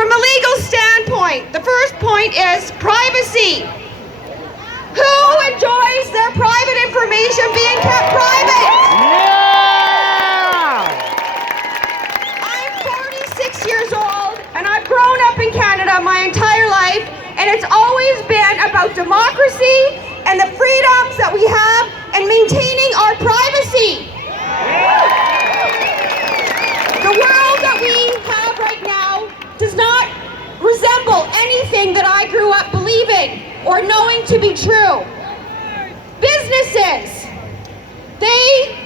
From a legal standpoint, the first point is privacy. Who enjoys their private information being kept private? Yeah! I'm 46 years old and I've grown up in Canada my entire life, and it's always been about democracy and the freedoms that we have and maintaining our privacy. The world that we have right now does not resemble anything that I grew up believing or knowing to be true. Businesses,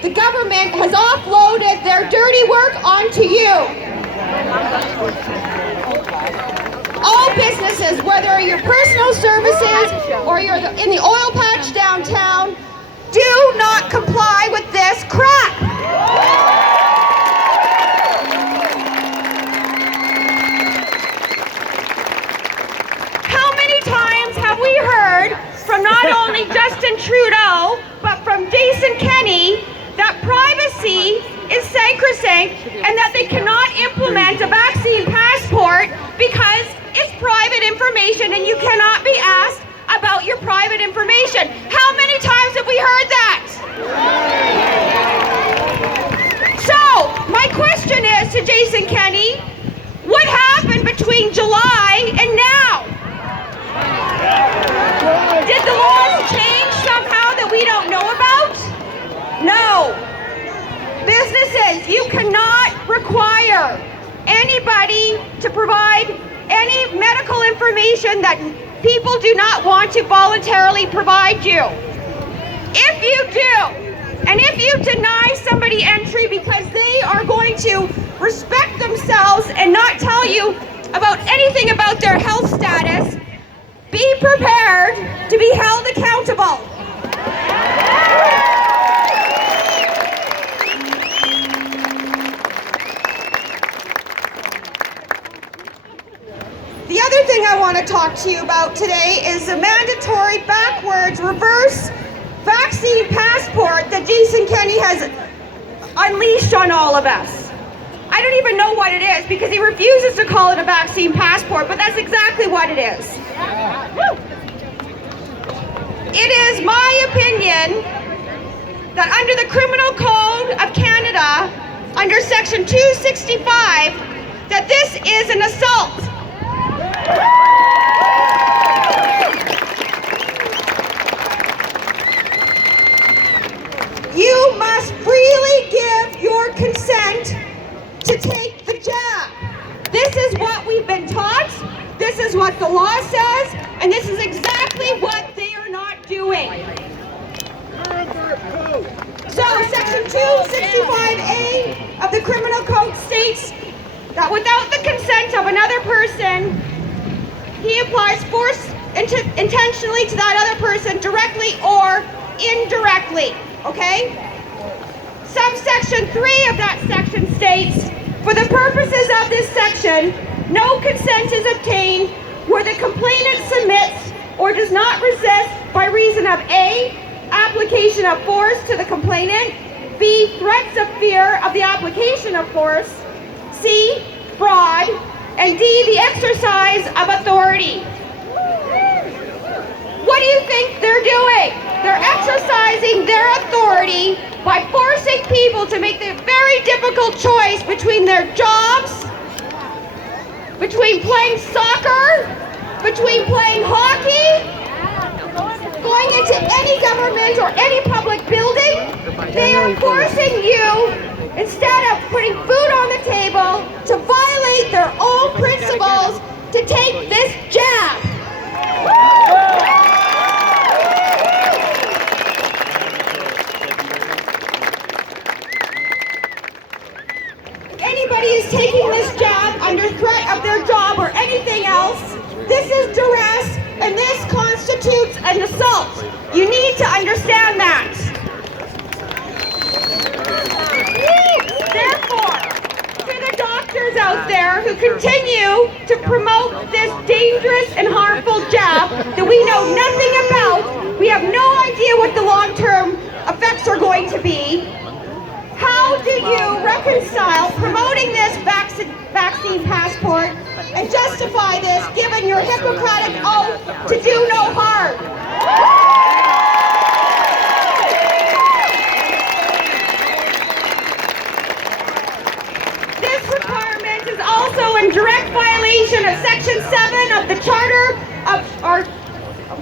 the government has offloaded their dirty work onto you. All businesses, whether you're personal services or you're in the oil patch downtown, do not comply with this crap. How many times have we heard from not only Justin Trudeau, but from Jason Kenney, that privacy is sacrosanct and that they cannot implement a vaccine passport because it's private information and you cannot be asked about your private information? How many times have we heard that? So, my question is to Jason Kenney, what happened between July and now? Did the laws change somehow that we don't know about? No. Businesses, you cannot require anybody to provide any medical information that people do not want to voluntarily provide you. If you do, and if you deny somebody entry because they are going to respect themselves and not tell you about anything about their health status, be prepared to be held accountable. The other thing I want to talk to you about today is the mandatory backwards reverse vaccine passport that Jason Kenney has unleashed on all of us. I don't even know what it is because he refuses to call it a vaccine passport, but that's exactly what it is. It is my opinion that under the Criminal Code of Canada, under Section 265, that this is an assault. You must freely give your consent to take the jab. This is what we've been taught, this is what the law says, and this is exactly what they are not doing. So Section 265A of the Criminal Code states that without the consent of another person, he applies force intentionally to that other person directly or indirectly, okay? Subsection 3 of that section states, for the purposes of this section, no consent is obtained where the complainant submits or does not resist by reason of A, application of force to the complainant, B, threats of fear of the application of force, C, fraud, and D, the exercise of authority. What do you think they're doing? They're exercising their authority by forcing people to make the very difficult choice between their jobs, between playing soccer, between playing hockey, going into any government or any public building. They are forcing you, instead of putting food on the table, to violate their own principles to take this jab. If anybody is taking this jab under threat of their job or anything else, this is duress and this constitutes an assault. You need to understand that. Therefore, to the doctors out there who continue to promote this dangerous and harmful jab that we know nothing about, we have no idea what the long-term effects are going to be, how do you reconcile promoting this vaccine passport and justify this given your Hippocratic oath to do no harm. This requirement is also in direct violation of Section 7 of the Charter of our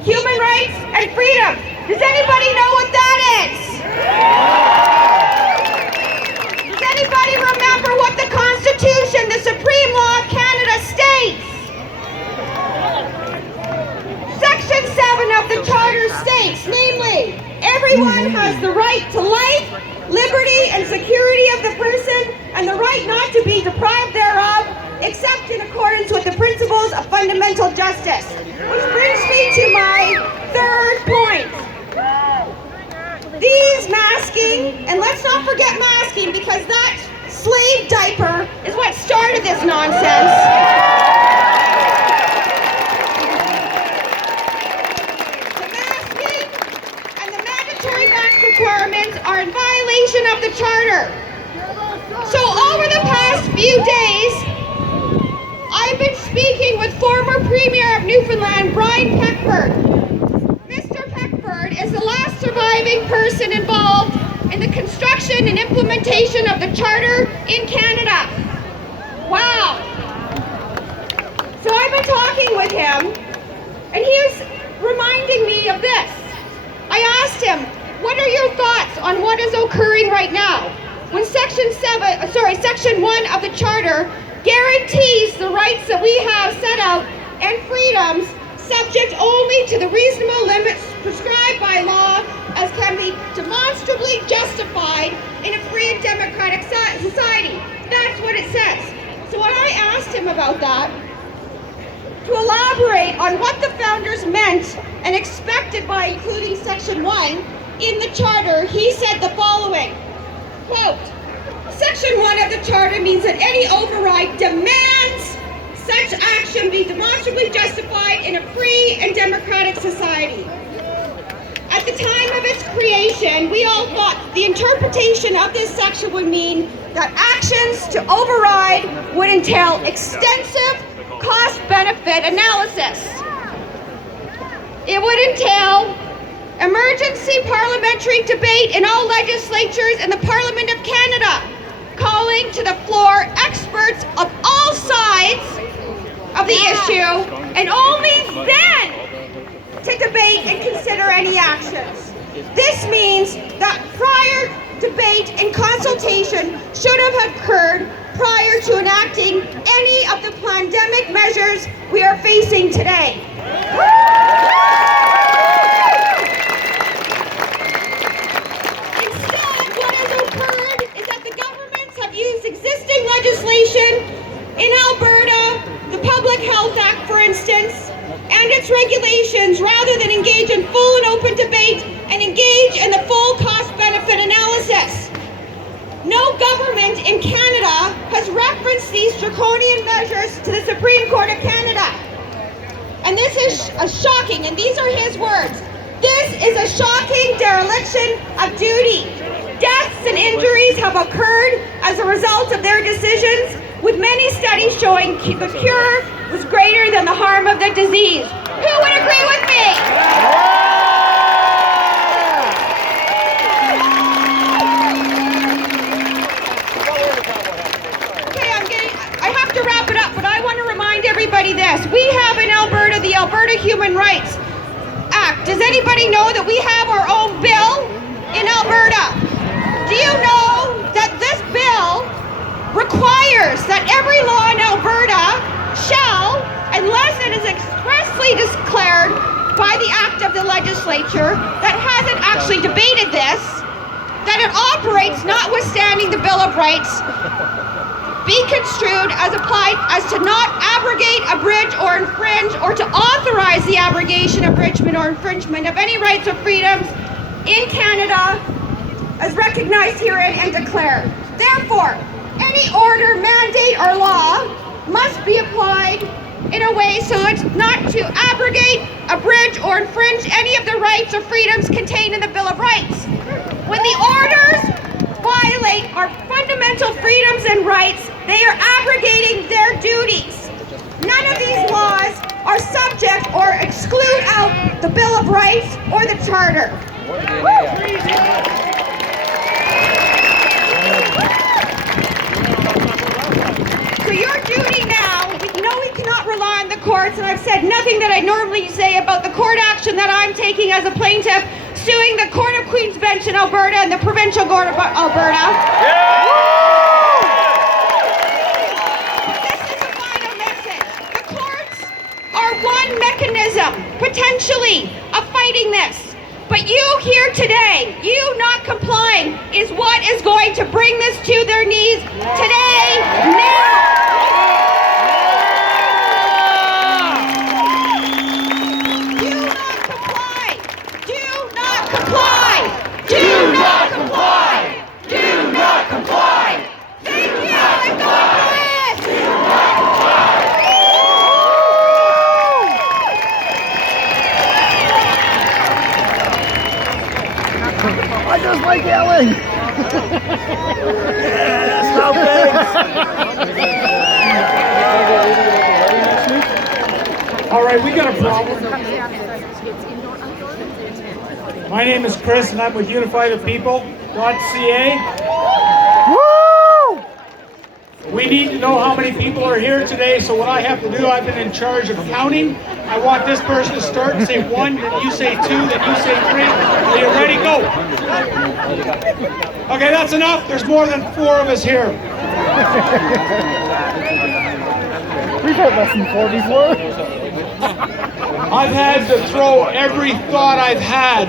Human Rights and Freedom. Does anybody know what that is? Does anybody remember what the Constitution, the supreme law of Canada, states? Section 7 of the Charter states, namely, everyone has the right to life, liberty, and security of the person, and the right not to be deprived thereof, except in accordance with the principles of fundamental justice. Which brings me to my third point. These masking, and let's not forget masking because that slave diaper is what started this nonsense. The masking and the mandatory mask requirements are in violation of the Charter. So over the past few days, I've been speaking with former Premier of Newfoundland, Brian Peckford. Mr. Peckford is the last surviving person involved in the construction and implementation of the Charter in Canada. Wow. So I've been talking with him, and he was reminding me of this. I asked him, what are your thoughts on what is occurring right now? When Section 1 of the Charter guarantees the rights that we have set out and freedoms subject only to the reasonable limits prescribed by law as can be demonstrably justified in a free and democratic society. That's what it says. So when I asked him about that, to elaborate on what the founders meant and expected by including Section 1 in the Charter, he said the following, quote, Section 1 of the Charter means that any override demands such action be demonstrably justified in a free and democratic society. At the time of its creation, we all thought the interpretation of this section would mean that actions to override would entail extensive cost-benefit analysis. It would entail emergency parliamentary debate in all legislatures in the Parliament of Canada, calling to the floor experts of all sides of the issue, and only then to debate and consider any actions. This means that prior debate and consultation should have occurred prior to enacting any of the pandemic measures we are facing today. Use existing legislation in Alberta, the Public Health Act, for instance, and its regulations, rather than engage in full and open debate and engage in the full cost-benefit analysis. No government in Canada has referenced these draconian measures to the Supreme Court of Canada. And this is shocking, and these are his words. This is a shocking dereliction of duty. Deaths and injuries have occurred as a result of their decisions, with many studies showing the cure was greater than the harm of the disease. Who would agree with me? Okay, I have to wrap it up, but I want to remind everybody this. We have in Alberta the Alberta Human Rights Act. Does anybody know that we have our own bill in Alberta? Do you know that this bill requires that every law in Alberta shall, unless it is expressly declared by the act of the legislature that hasn't actually debated this, that it operates notwithstanding the Bill of Rights, be construed as applied as to not abrogate, abridge, or infringe, or to authorize the abrogation, abridgment, or infringement of any rights or freedoms in Canada as recognized herein and declared. Therefore, any order, mandate, or law must be applied in a way so as not to abrogate, abridge, or infringe any of the rights or freedoms contained in the Bill of Rights. When the orders violate our fundamental freedoms and rights, They are abrogating their duties. None of these laws are subject or exclude out the Bill of Rights or the Charter. So your duty now, you know we cannot rely on the courts, and I've said nothing that I normally say about the court action that I'm taking as a plaintiff, suing the Court of Queen's Bench in Alberta and the Provincial Court of Alberta. This is a final message. The courts are one mechanism, potentially, of fighting this. But you here today, you not complying, is what is going to bring this to their knees today, now. Do not comply. Do not comply. Do not comply. Do not comply. Thank you, and God bless. Do not comply. I just like yelling. Yes, how big? All right, we got a problem. My name is Chris, and I'm with UnifyThePeople.ca. Woo! We need to know how many people are here today, so what I have to do, I've been in charge of counting. I want this person to start and say 1, then you say 2, then you say 3. Are you ready? Go. Okay, that's enough. There's more than 4 of us here. We've had less than 4 before. I've had to throw every thought I've had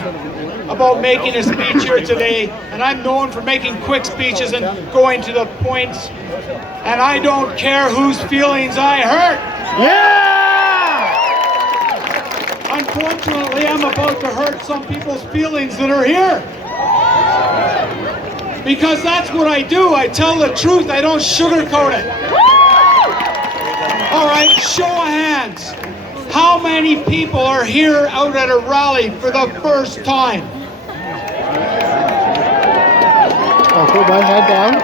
about making a speech here today, and I'm known for making quick speeches and going to the points, and I don't care whose feelings I hurt. Yeah! Unfortunately, I'm about to hurt some people's feelings that are here. Because that's what I do. I tell the truth. I don't sugarcoat it. All right, show of hands. How many people are here out at a rally for the first time? I'll put my head down. All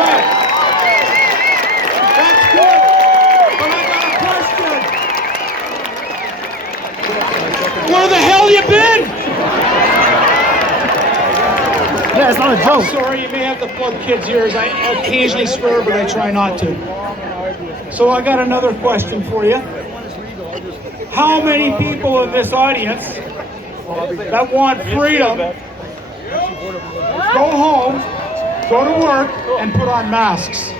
right. That's good. But I got a question. Where the hell you been? Yeah, it's not a I'm joke. sorry, you may have to plug kids' ears. I occasionally swear, but I try not to. So I got another question for you. How many people in this audience that want freedom go home, go to work, and put on masks?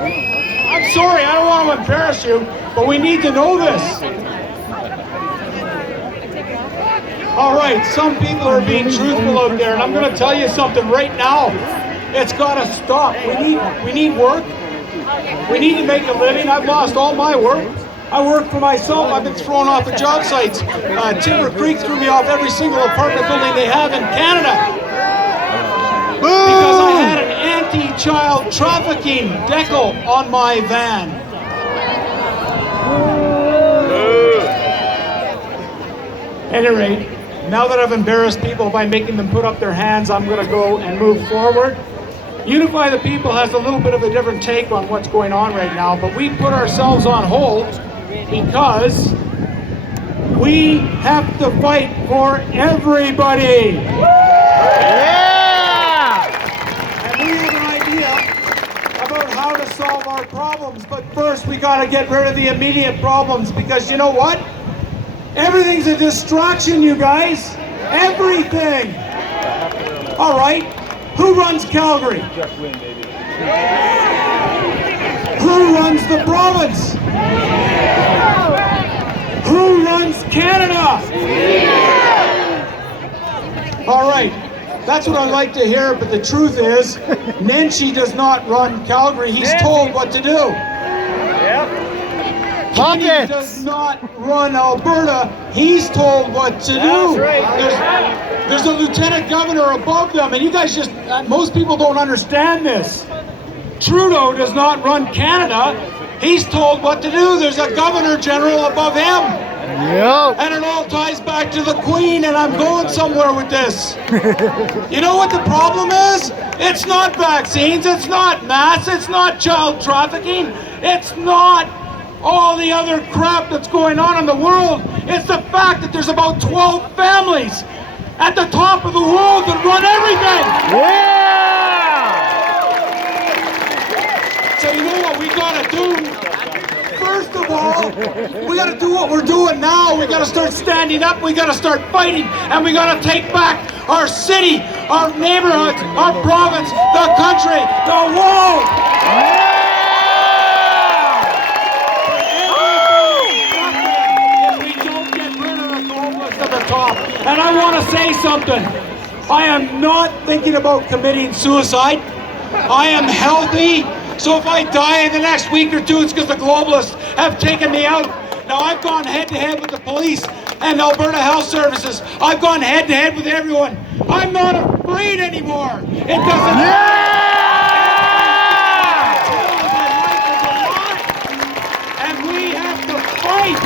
I'm sorry, I don't want to embarrass you, but we need to know this. All right, some people are being truthful out there, and I'm going to tell you something right now. It's got to stop. We need work. We need to make a living. I've lost all my work. I work for myself. I've been thrown off of job sites. Timber Creek threw me off every single apartment building they have in Canada. Because I had an anti-child trafficking decal on my van. At any rate, now that I've embarrassed people by making them put up their hands, I'm going to go and move forward. Unify the People has a little bit of a different take on what's going on right now, but we put ourselves on hold because we have to fight for everybody. Yeah! And we have an idea about how to solve our problems, but first we got to get rid of the immediate problems, because you know what? Everything's a distraction, you guys. Everything. All right. Who runs Calgary? Who runs the province? Who runs Canada? All right. That's what I like to hear, but the truth is, Nenshi does not run Calgary. He's told what to do. Kenny does not run Alberta. He's told what to do. There's a lieutenant governor above them, and you guys just, most people don't understand this. Trudeau does not run Canada. He's told what to do. There's a governor general above him. Yep. And it all ties back to the Queen, and I'm going somewhere with this. You know what the problem is? It's not vaccines, it's not masks, it's not child trafficking, it's not all the other crap that's going on in the world. It's the fact that there's about 12 families at the top of the world that run everything. Yeah! So you know what we gotta do? First of all, we gotta do what we're doing now. We gotta start standing up, we gotta start fighting, and we gotta take back our city, our neighborhoods, our province, the country, the world. If we don't get rid of the globalists at the top. And I wanna say something. I am not thinking about committing suicide. I am healthy. So if I die in the next week or two, it's because the globalists have taken me out. Now I've gone head to head with the police and Alberta Health Services. I've gone head to head with everyone. I'm not afraid anymore. It doesn't and we have to fight.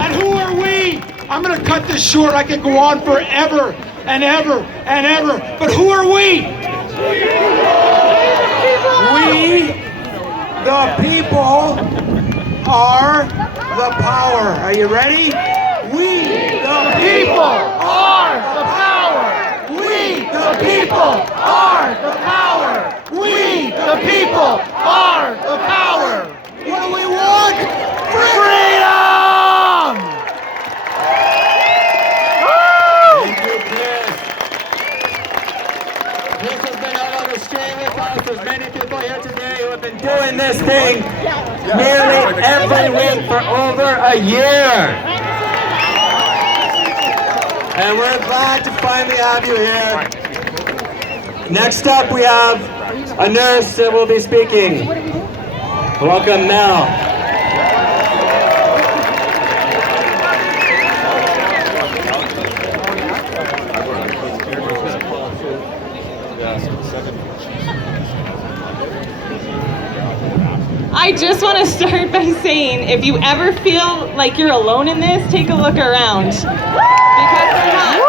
And who are we? I'm going to cut this short. I could go on forever and ever and ever. But who are we? We, the people, are the power. Are you ready? We, the people, are the power. We, the people, are the power. We, the people, are the power. What do we want? Freedom! Thank you, Chris. Chris has been out on the street with us. There's many people here today who have been doing this thing nearly every week for over a year. And we're glad to finally have you here. Next up, we have a nurse that will be speaking. Welcome, Mel. I just want to start by saying, if you ever feel like you're alone in this, take a look around. Because we're not.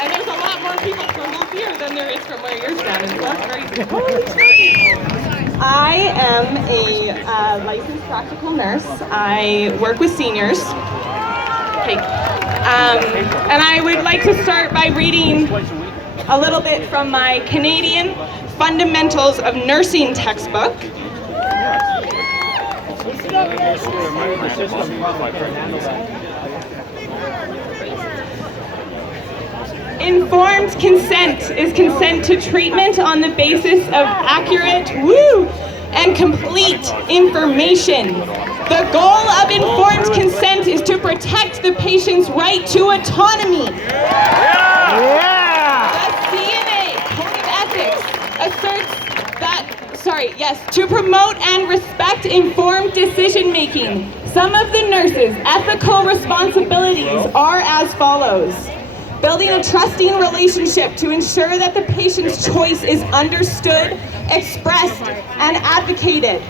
And there's a lot more people from up here than there is from where you're standing, so that's crazy. I am a licensed practical nurse. I work with seniors. Okay. And I would like to start by reading a little bit from my Canadian Fundamentals of Nursing textbook. Informed consent is consent to treatment on the basis of accurate, and complete information. The goal of informed consent is to protect the patient's right to autonomy. To promote and respect informed decision making. Some of the nurses' ethical responsibilities are as follows. Building a trusting relationship to ensure that the patient's choice is understood, expressed, and advocated.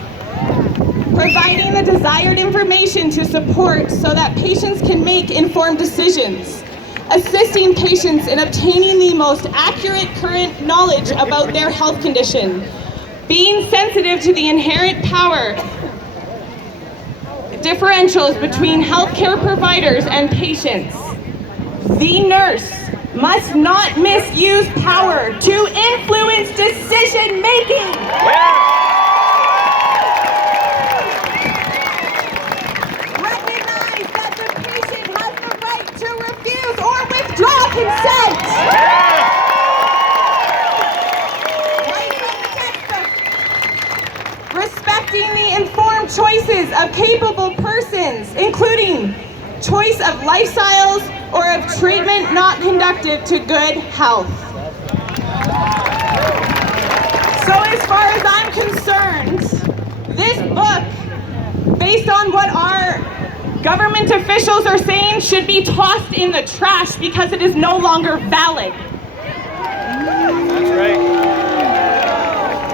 Providing the desired information to support so that patients can make informed decisions. Assisting patients in obtaining the most accurate current knowledge about their health condition. Being sensitive to the inherent power differentials between healthcare providers and patients. The nurse must not misuse power to influence decision making. Recognize that the patient has the right to refuse or withdraw consent. Respecting the informed choices of capable persons, including choice of lifestyles or of treatment not conducive to good health. So as far as I'm concerned, this book, based on what our government officials are saying, should be tossed in the trash because it is no longer valid. That's right.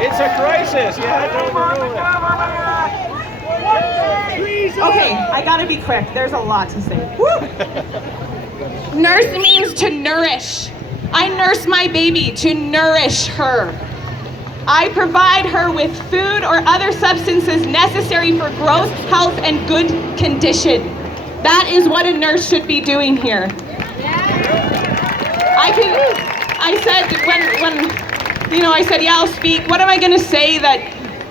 It's a crisis. You had to overrule it. Okay, I gotta be quick. There's a lot to say. Woo! Nurse means to nourish. I nurse my baby to nourish her. I provide her with food or other substances necessary for growth, health, and good condition. That is what a nurse should be doing here. I said, yeah, I'll speak. What am I gonna say that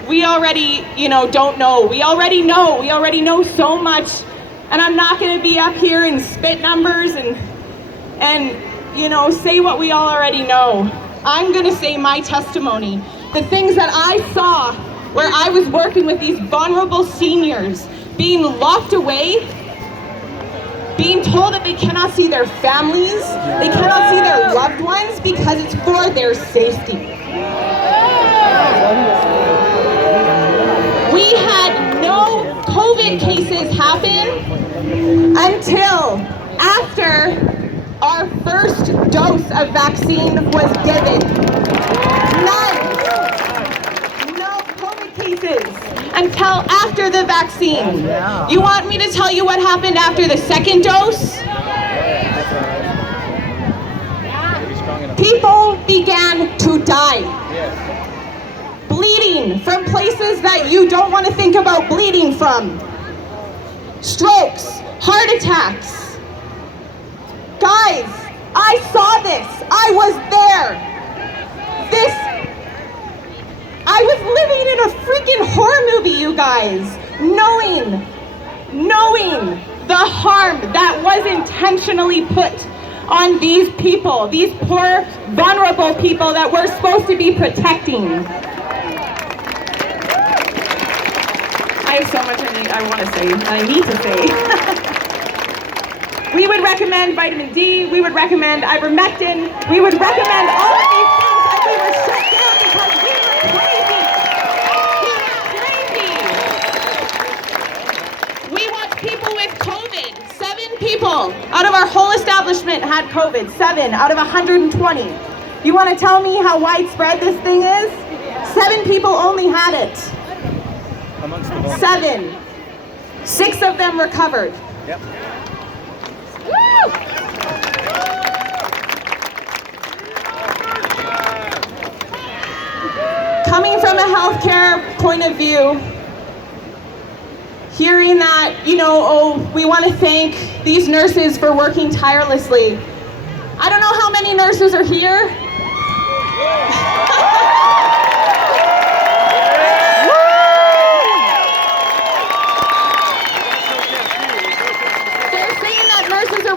we already, don't know? We already know so much. And I'm not gonna be up here and spit numbers and say what we all already know. I'm gonna say my testimony. The things that I saw where I was working with these vulnerable seniors being locked away, being told that they cannot see their families, they cannot see their loved ones because it's for their safety. We had no COVID cases happen until after our first dose of vaccine was given. None. No COVID cases until after the vaccine. You want me to tell you what happened after the second dose? People began to die. Bleeding from places that you don't want to think about bleeding from. Strokes, heart attacks. Guys, I saw this. I was there. I was living in a freaking horror movie, you guys. Knowing the harm that was intentionally put on these people, these poor, vulnerable people that we're supposed to be protecting. I have so much I want to say, I need to say. We would recommend vitamin D, we would recommend ivermectin, we would recommend all of these things, and we were shut down because we were crazy. We were crazy. We want people with COVID. 7 people out of our whole establishment had COVID. 7 out of 120. You want to tell me how widespread this thing is? 7 people only had it. 7. 6 of them recovered. Yep. Woo! Coming from a healthcare point of view, hearing that, we want to thank these nurses for working tirelessly. I don't know how many nurses are here.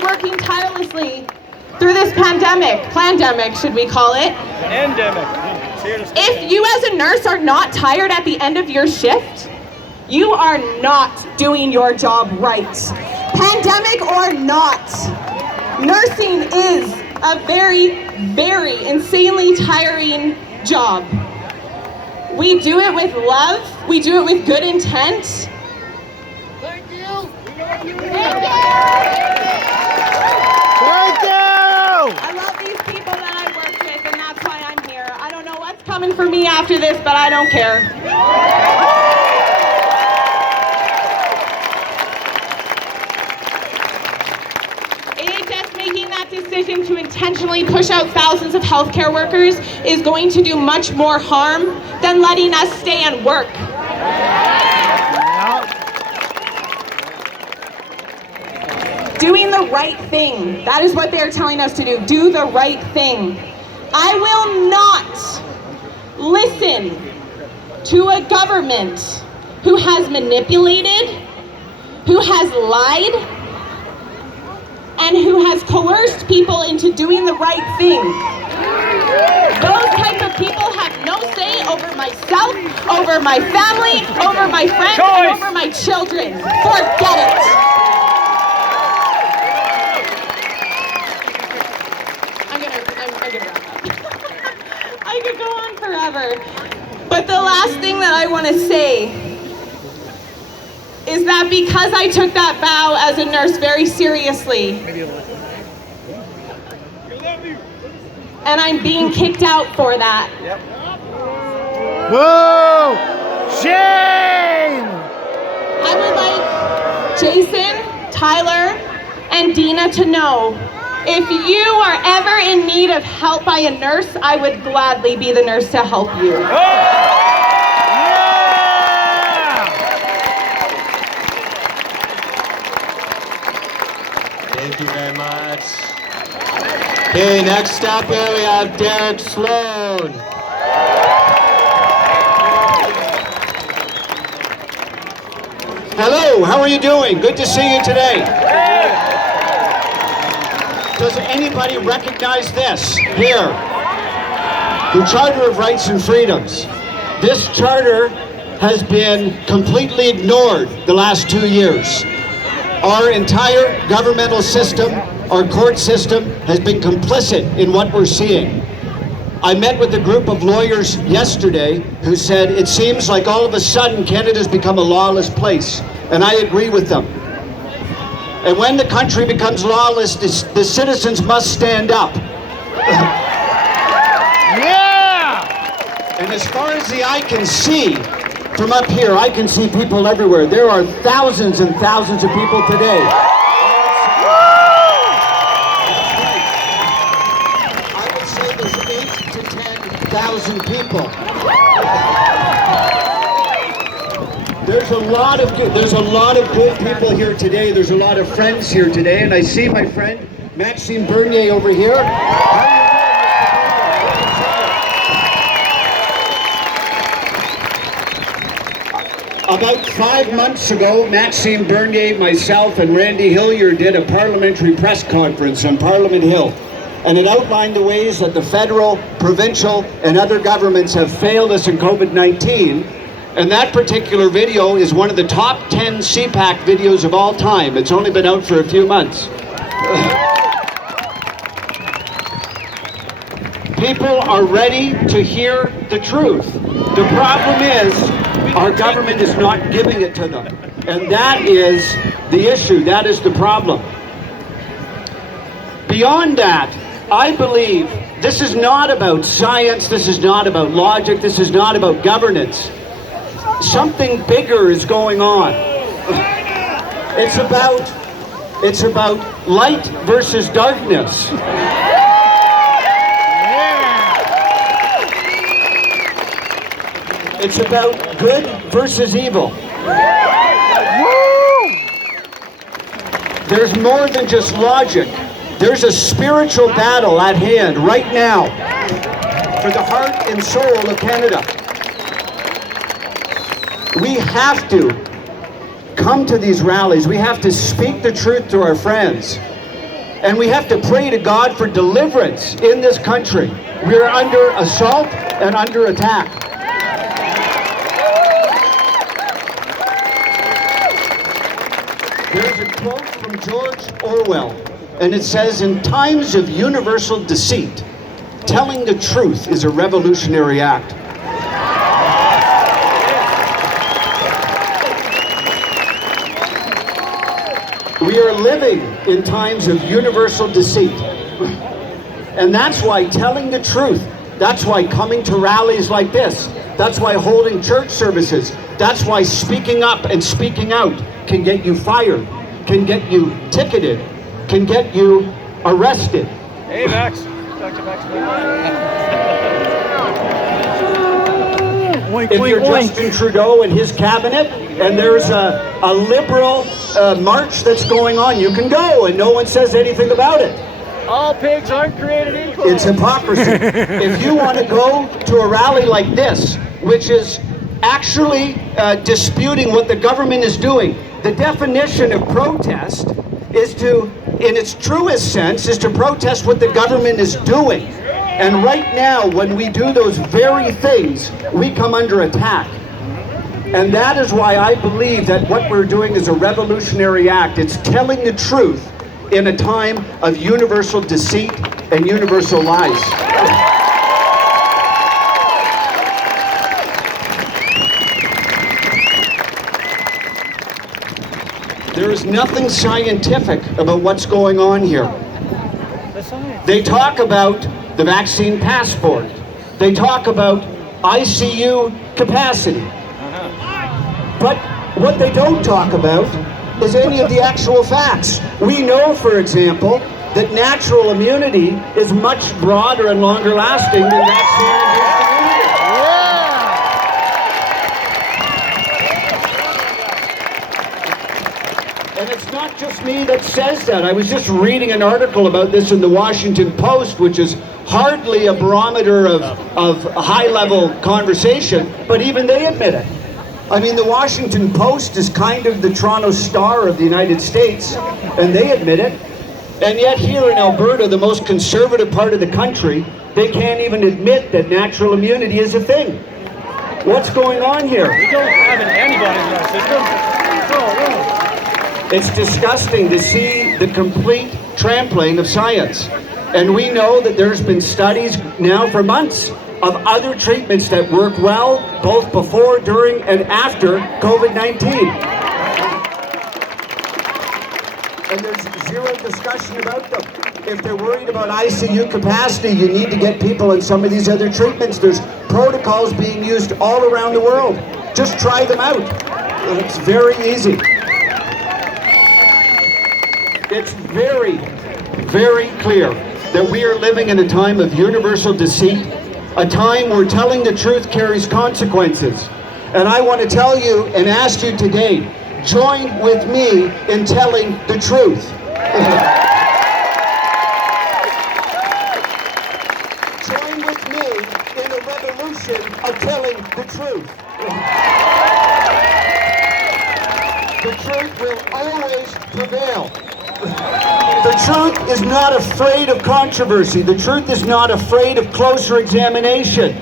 Working tirelessly through this pandemic, should we call it? Endemic. If you as a nurse are not tired at the end of your shift, you are not doing your job right. Pandemic or not, nursing is a very, very insanely tiring job. We do it with love, we do it with good intent. Thank you! I love these people that I work with, and that's why I'm here. I don't know what's coming for me after this, but I don't care. AHS making that decision to intentionally push out thousands of healthcare workers is going to do much more harm than letting us stay and work. Doing the right thing. That is what they're telling us to do. Do the right thing. I will not listen to a government who has manipulated, who has lied, and who has coerced people into doing the right thing. Those type of people have no say over myself, over my family, over my friends, and over my children. Forget it. I could go on forever. But the last thing that I want to say is that because I took that vow as a nurse very seriously, and I'm being kicked out for that. Whoa! Shame! Jason, Tyler, and Dina to know, if you are ever in need of help by a nurse, I would gladly be the nurse to help you. Thank you very much. Okay, next up here we have Derek Sloan. Hello, how are you doing? Good to see you today. Does anybody recognize this here? The Charter of Rights and Freedoms. This charter has been completely ignored the last 2 years. Our entire governmental system, our court system, has been complicit in what we're seeing. I met with a group of lawyers yesterday who said it seems like all of a sudden Canada's become a lawless place, and I agree with them. And when the country becomes lawless, the citizens must stand up. Yeah! And as far as the eye can see, from up here, I can see people everywhere. There are thousands and thousands of people today. I would say there's 8,000 to 10,000 people. There's a lot of good people here today. There's a lot of friends here today, and I see my friend Maxime Bernier over here. About 5 months ago, Maxime Bernier, myself, and Randy Hillier did a parliamentary press conference on Parliament Hill, and it outlined the ways that the federal, provincial, and other governments have failed us in COVID-19. And that particular video is one of the top 10 CPAC videos of all time. It's only been out for a few months. People are ready to hear the truth. The problem is, our government is not giving it to them. And that is the issue, that is the problem. Beyond that, I believe this is not about science, this is not about logic, this is not about governance. Something bigger is going on. It's about light versus darkness. It's about good versus evil. There's more than just logic. There's a spiritual battle at hand right now for the heart and soul of Canada. We have to come to these rallies. We have to speak the truth to our friends. And we have to pray to God for deliverance in this country. We're under assault and under attack. There's a quote from George Orwell, and it says, "In times of universal deceit, telling the truth is a revolutionary act." We are living in times of universal deceit. And that's why telling the truth, that's why coming to rallies like this, that's why holding church services, that's why speaking up and speaking out can get you fired, can get you ticketed, can get you arrested. Hey, Max. Talk to Max. If you're Justin Trudeau and his cabinet, and there's a liberal march that's going on, you can go and no one says anything about it. All pigs aren't created equal. It's hypocrisy. If you want to go to a rally like this, which is actually disputing what the government is doing, the definition of protest is to, in its truest sense, is to protest what the government is doing. And right now, when we do those very things, we come under attack. And that is why I believe that what we're doing is a revolutionary act. It's telling the truth in a time of universal deceit and universal lies. There is nothing scientific about what's going on here. They talk about the vaccine passport. They talk about ICU capacity. But what they don't talk about is any of the actual facts. We know, for example, that natural immunity is much broader and longer lasting than vaccine-induced immunity. And it's not just me that says that. I was just reading an article about this in the Washington Post, which is hardly a barometer of high-level conversation, but even they admit it. I mean, the Washington Post is kind of the Toronto Star of the United States, and they admit it. And yet here in Alberta, the most conservative part of the country, they can't even admit that natural immunity is a thing. What's going on here? We don't have any antibodies in our system. It's disgusting to see the complete trampling of science. And we know that there's been studies now for months of other treatments that work well, both before, during, and after COVID-19. And there's zero discussion about them. If they're worried about ICU capacity, you need to get people on some of these other treatments. There's protocols being used all around the world. Just try them out. It's very easy. It's very, very clear that we are living in a time of universal deceit, a time where telling the truth carries consequences. And I want to tell you and ask you today, join with me in telling the truth. Join with me in a revolution of telling the truth. The truth will always prevail. The truth is not afraid of controversy. The truth is not afraid of closer examination.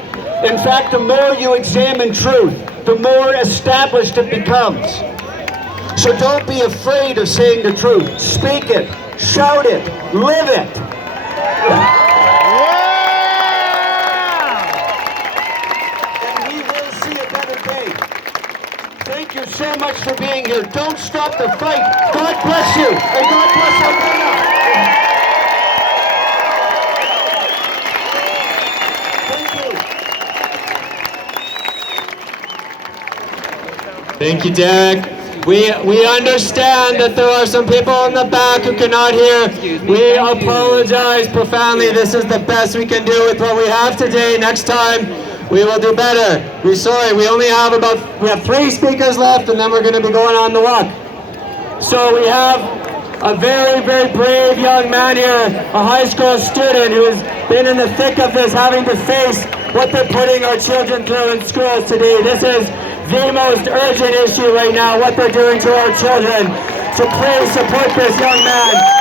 In fact, the more you examine truth, the more established it becomes. So don't be afraid of saying the truth. Speak it, shout it, live it. And we will see a better day. Thank you so much for being here. Don't stop the fight. God bless you, and God bless Alberta. Thank you, Derek. We understand that there are some people in the back who cannot hear. We apologize profoundly. This is the best we can do with what we have today. Next time, we will do better. We're sorry. We have 3 speakers left, and then we're going to be going on the walk. So we have a very, very brave young man here, a high school student who has been in the thick of this, having to face what they're putting our children through in schools today. This is the most urgent issue right now, what they're doing to our children. So please support this young man.